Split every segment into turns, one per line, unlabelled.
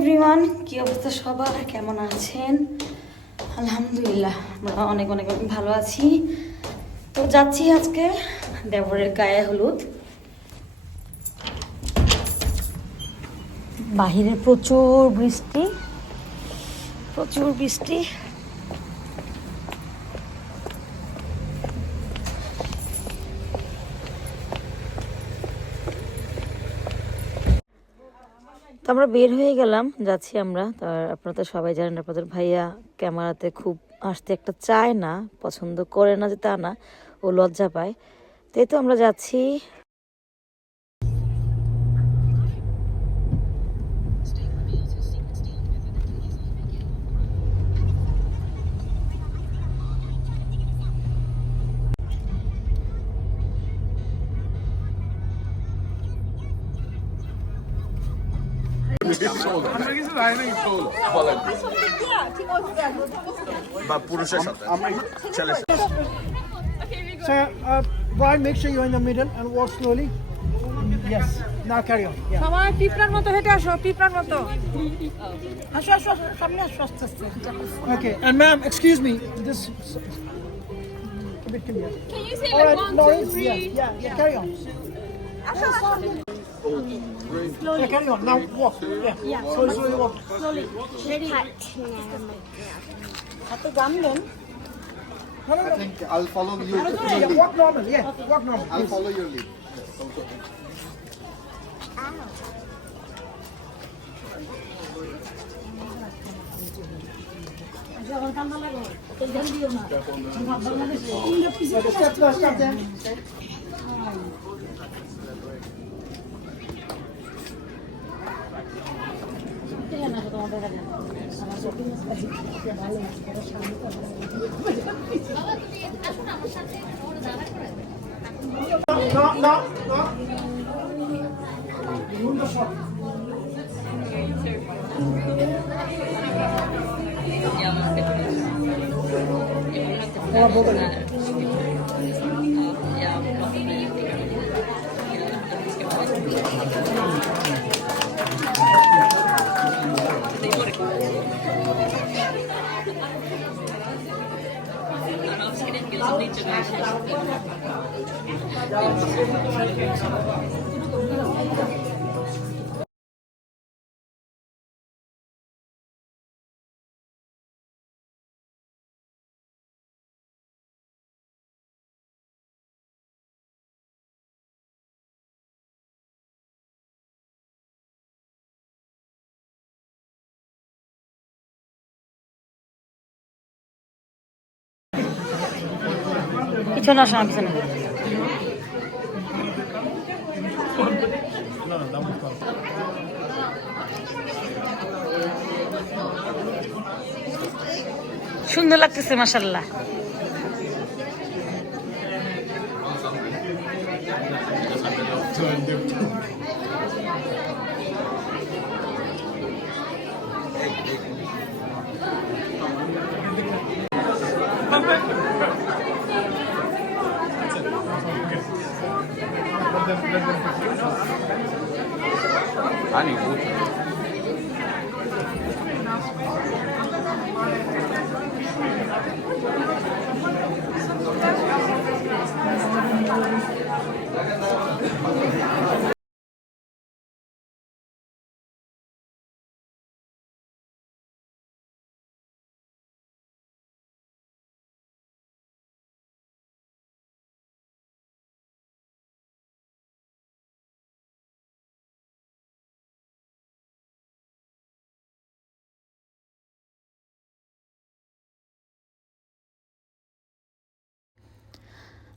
Everyone কি অবস্থা সবার? কেমন আছেন? আলহামদুলিল্লাহ আমরা অনেক অনেক অনেক ভালো আছি। তো যাচ্ছি আজকে দেবরের গায়ে হলুদ। বাহিরে প্রচুর বৃষ্টি। প্রচুর বৃষ্টি। আমরা বের হয়ে গেলাম, যাচ্ছি আমরা। তার আপনারা তো সবাই জানেন, আপনাদের ভাইয়া ক্যামেরাতে খুব আসতে একটা চায় না, পছন্দ করে না যে তা না, ও লজ্জা পায়। তাই তো আমরা যাচ্ছি
বা পুরুষের সাথে ছেলের
So, uh, Brian, make sure you're in the middle and walk slowly. Yes. Now carry on. Yeah.
সবাই পিঁপড়ার মতো হেঁটে আসো পিঁপড়ার মতো
আসো আসো সামনে আসো আস্তে আস্তে
Okay. And ma'am, excuse me. This. A bit clear.
Can you say
All right, Lawrence. Yeah, yeah, yeah. Carry on. Yeah, carry on. Now walk. Yeah. Yeah. Slowly, slowly walk. No, no, no.
I'll follow you.
Yeah, walk normal. Yeah, walk normal.
I'll follow your lead.
Okay, step, step, না না না Thank you.
পিছনে আসো না পিছনে সুন্দর লাগতেছে মাসাল্লাহ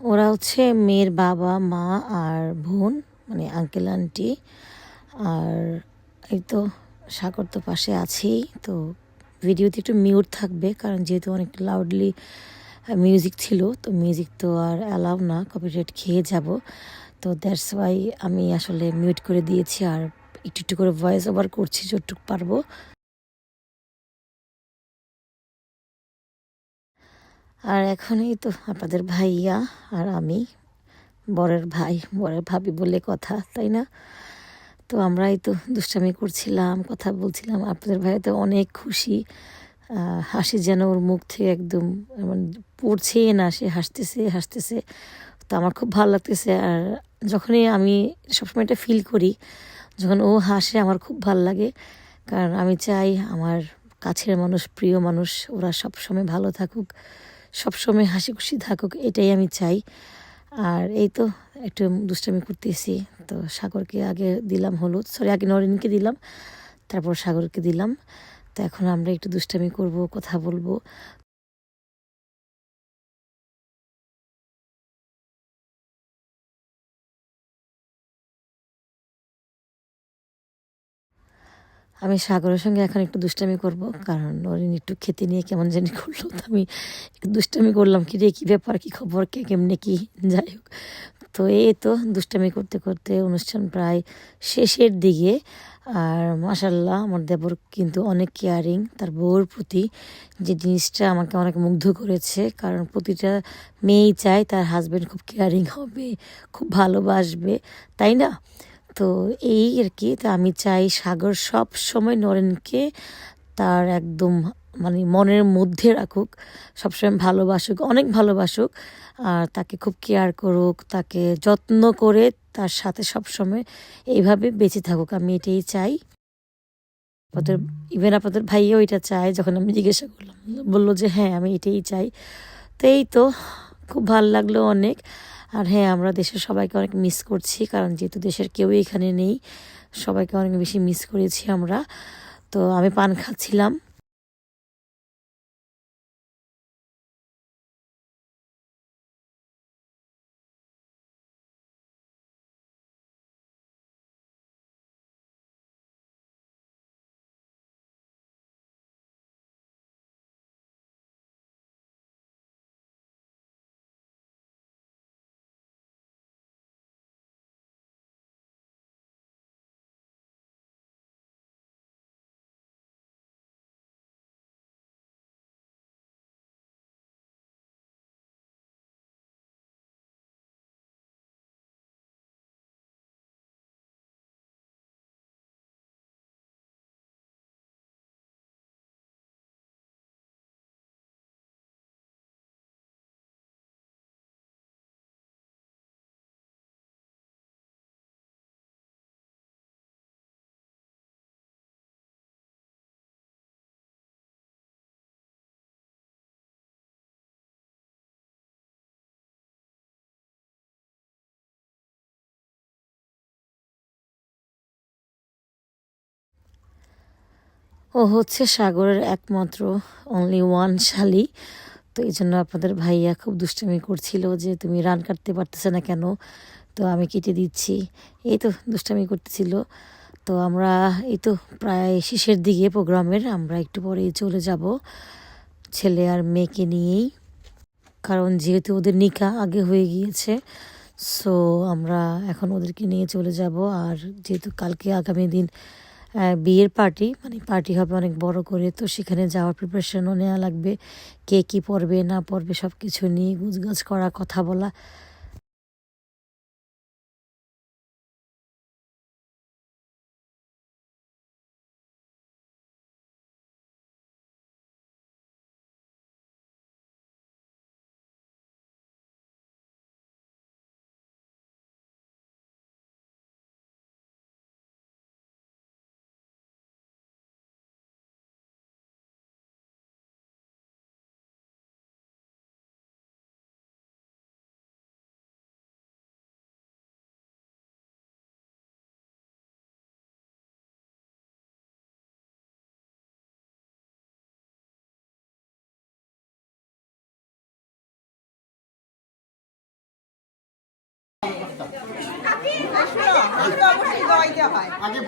ওরা হচ্ছে মেয়ের বাবা, মা আর বোন মানে আঙ্কেল আন্টি আর এই তো সাগর তো পাশে আছেই, তো ভিডিওতে একটু মিউট থাকবে, কারণ যেহেতু অনেক লাউডলি মিউজিক ছিল, তো মিউজিক তো আর অ্যালাউ না কপিরাইট খেয়ে যাব। তো দ্যাটস ওয়াই আমি আসলে মিউট করে দিয়েছি, আর একটু একটু করে ভয়েস ওভার করছি, যতটুকু পারব। আর এখনই তো আপনাদের ভাইয়া আর আমি, বরের ভাই, বরের ভাবি বলে কথা, তাই না? তো আমরাই তো দুষ্টামি করছিলাম, কথা বলছিলাম, আপনাদের ভাই তো অনেক খুশি। হাসি যেন ওর মুখ থেকে একদম মানে পড়ছেই না, সে হাসতেছে হাসতেছে। তো আমার খুব ভালো লাগতেছে আর যখনই আমি সবসময় এটা ফিল করি, যখন ও হাসে আমার খুব ভালো লাগে। কারণ আমি চাই আমার কাছের মানুষ, প্রিয় মানুষ, ওরা সবসময় ভালো থাকুক। সবসময় হাসি খুশি থাকুক, এটাই আমি চাই। আর এই তো একটু দুষ্টামি করতেছি। তো সাগরকে আগে দিলাম হলুদ সরি আগে নরিনকে দিলাম, তারপর সাগরকে দিলাম। তো এখন আমরা একটু দুষ্টামি করব, কথা বলব। আমি সাগরের সঙ্গে এখন একটু দুষ্টামি করব, কারণ নরিন একটু খেতে নিয়ে কেমন জানি করল তো আমি দুষ্টামি করলাম, কি রে, কী ব্যাপার, কী খবর, কে কেমনে কি, যাই হোক। তো এই তো দুষ্টামি করতে করতে অনুষ্ঠান প্রায় শেষের দিকে, আর মাসাল্লাহ আমার দেবর কিন্তু অনেক কেয়ারিং তার বউর প্রতি যে জিনিসটা আমাকে অনেক মুগ্ধ করেছে, কারণ প্রতিটা মেয়েই চায় তার হাজব্যান্ড খুব কেয়ারিং হবে, খুব ভালোবাসবে, তাই না? তো এই আর কি। তা আমি চাই সাগর সব সময় নরেনকে তার একদম মানে মনের মধ্যে রাখুক সবসময় ভালোবাসুক, অনেক ভালোবাসুক, আর তাকে খুব কেয়ার করুক, তাকে যত্ন করে তার সাথে সবসময় এইভাবে বেঁচে থাকুক। আমি এটাই চাই। আপনাদের ইভেন আপনাদের ভাইয়াও এটা চায়, যখন আমি জিজ্ঞাসা করলাম, বলল যে হ্যাঁ আমি এটাই চাই। তো এই তো, খুব ভালো লাগল অনেক। আর হ্যাঁ আমরা দেশের সবাইকে অনেক মিস করছি, কারণ যেহেতু দেশের কেউ এখানে নেই, সবাইকে অনেক বেশি মিস করেছি আমরা। তো আমি পান খাচ্ছিলাম। ও হচ্ছে সাগরের একমাত্র অনলি ওয়ান শালি। তো এই জন্য আপনাদের ভাইয়া খুব দুষ্টামি করছিল যে তুমি রান কাটতে পারতেছে না কেন? তো আমি কেটে দিচ্ছি। এই তো দুষ্টামি করতেছিল। তো আমরা এই তো প্রায় শেষের দিকে প্রোগ্রামের, আমরা একটু পরেই চলে যাব ছেলে আর মেয়েকে নিয়েই। কারণ যেহেতু ওদের নিকা আগে হয়ে গিয়েছে সো আমরা এখন ওদেরকে নিয়ে চলে যাব। আর যেহেতু কালকে আগামী দিন বিয়ের পার্টি মানে পার্টি হবে অনেক বড় করে, তো সেখানে যাওয়ার প্রিপারেশনও নেওয়া লাগবে। কে কী পরবে, না পরবে সব কিছু নিয়ে গুজগাছ করা, কথা বলা।
আগে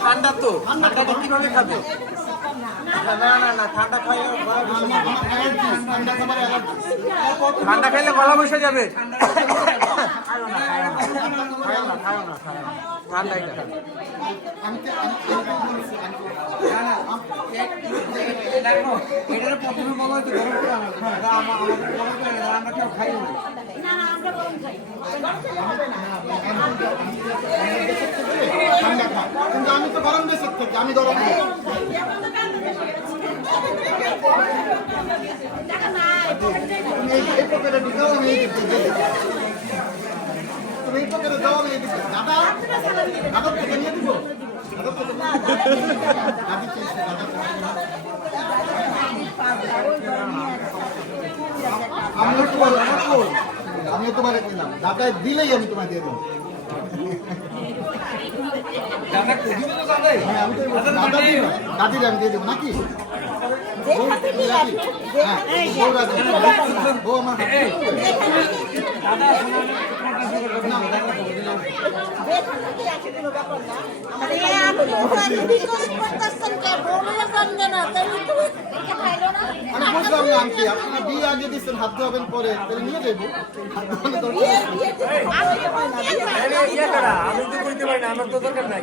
ঠান্ডা তো। ঠান্ডাটা কীভাবে খাবে? না না না ঠান্ডা খাইলে গলা বসে ঠান্ডা খাইলে গলা বসে যাবে। ঠান্ডা না, আমরা না।
ঠান্ডা আমি তো গরম দেশের থেকে আমি গরম এই- এই পকেটে ঢুকাও আমি এই দিক থেকে দিয়ে দিবো। তুমি এই পকেটে দাও দাদা নিয়ে দিব। দাদি দাদার থেকে নিয়ে দিব। আমিও তোমার আমিও তোমার কিনলাম দাদায় দিলেই আমি তোমায় দিয়ে দেবো।
দাদা কদিন তো দাদাই?
হ্যাঁ, আমি তো বলছি, দাদা আমি দিয়ে দেবো। নাকি? বউ, তুমি রাজি? হ্যাঁ, বউ রাজি। বউ আমার হাতে। আমি বুঝলাম না আন্টি আপনারা বিয়ে আগে
তো কইতে পারি না, আমার তো দরকার নাই।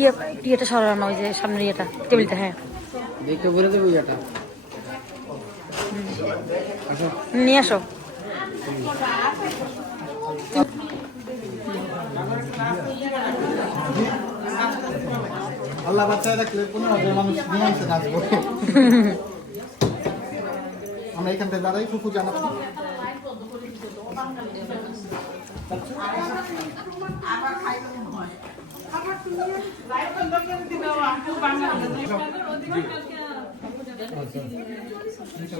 ইয়ে
ইয়েটা সরানো ওই যে সামনের ইয়েটা টেবিলটা হ্যাঁ।
দেখে বলে দেবো এটা
নিয়ে আসো।
আল্লাহ বাচ্চায় রাখলে পনেরো হাজার মানুষ নিয়ে আসে নাচবো আমরা এখান থেকে দাঁড়াই ফুফু জানাচ্ছি।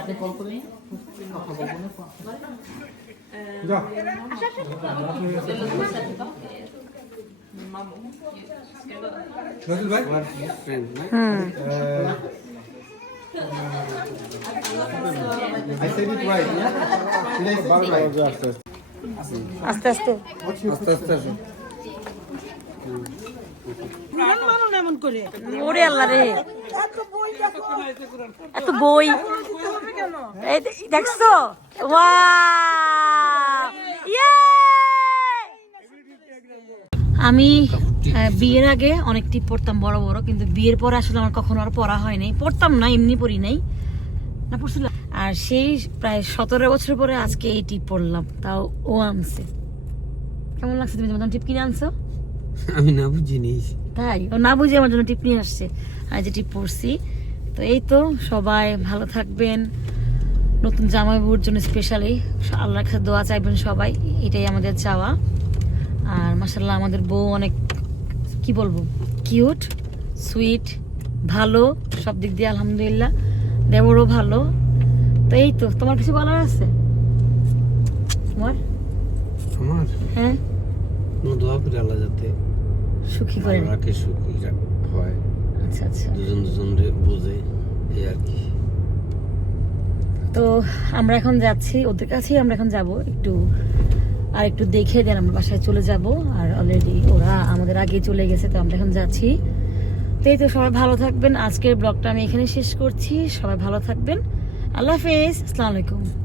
আপনি কল করে নিন। কথা বলব না। I said it right, yeah? Did I say it right?
আস্তে আস্তে ওরে আল্লাহ রে। এত বই দেখছ? Wow! আমি বিয়ের আগে অনেক টিপ পড়তাম বড় বড় কিন্তু বিয়ের পরে আসলে আমার কখনো আর পড়া হয় নাই। পড়তাম না এমনি পড়ি নাই। না পড়ছিলাম। আর সেই প্রায় সতেরো বছর পরে আজকে এই টিপ পড়লাম। তাও ও আনছে। কেমন লাগছে তুমি তোমার টিপ কিনে আনছো?
আমি না বুঝিনি
তাই? ও না বুঝে আমার জন্য টিপ নিয়ে আসছে। আর যে টিপ পরছি। তো এই তো সবাই ভালো থাকবেন। নতুন জামাইবুর জন্য স্পেশালি আল্লাহর কাছে দোয়া চাইবেন সবাই। এটাই আমাদের চাওয়া। আর মাসাল্লাহ আমাদের বউ অনেক কি বলব কিউট সুইট ভালো সব দিক দিয়ে আলহামদুলিল্লাহ। দেবরও ভালো। তো এই তো তোমার কিছু বলার আছে? তোমার? হ্যাঁ।
দোয়া করে আল্লাহ যাতে
সুখী করে।
রাখে সুখী হয়।
আচ্ছা আচ্ছা।
দুজন দুজন বোঝে এই আর কি।
তো আমরা এখন যাচ্ছি ওদের কাছেই আমরা এখন যাব। একটু আর একটু দেখে দেন আমরা বাসায় চলে যাব। আর অলরেডি ওরা আমাদের আগে চলে গেছে তো আমরা এখন যাচ্ছি। তো এই তো সবাই ভালো থাকবেন। আজকের ব্লগটা আমি এখানে শেষ করছি। সবাই ভালো থাকবেন। আল্লাহ হাফেজ। আসসালামু আলাইকুম।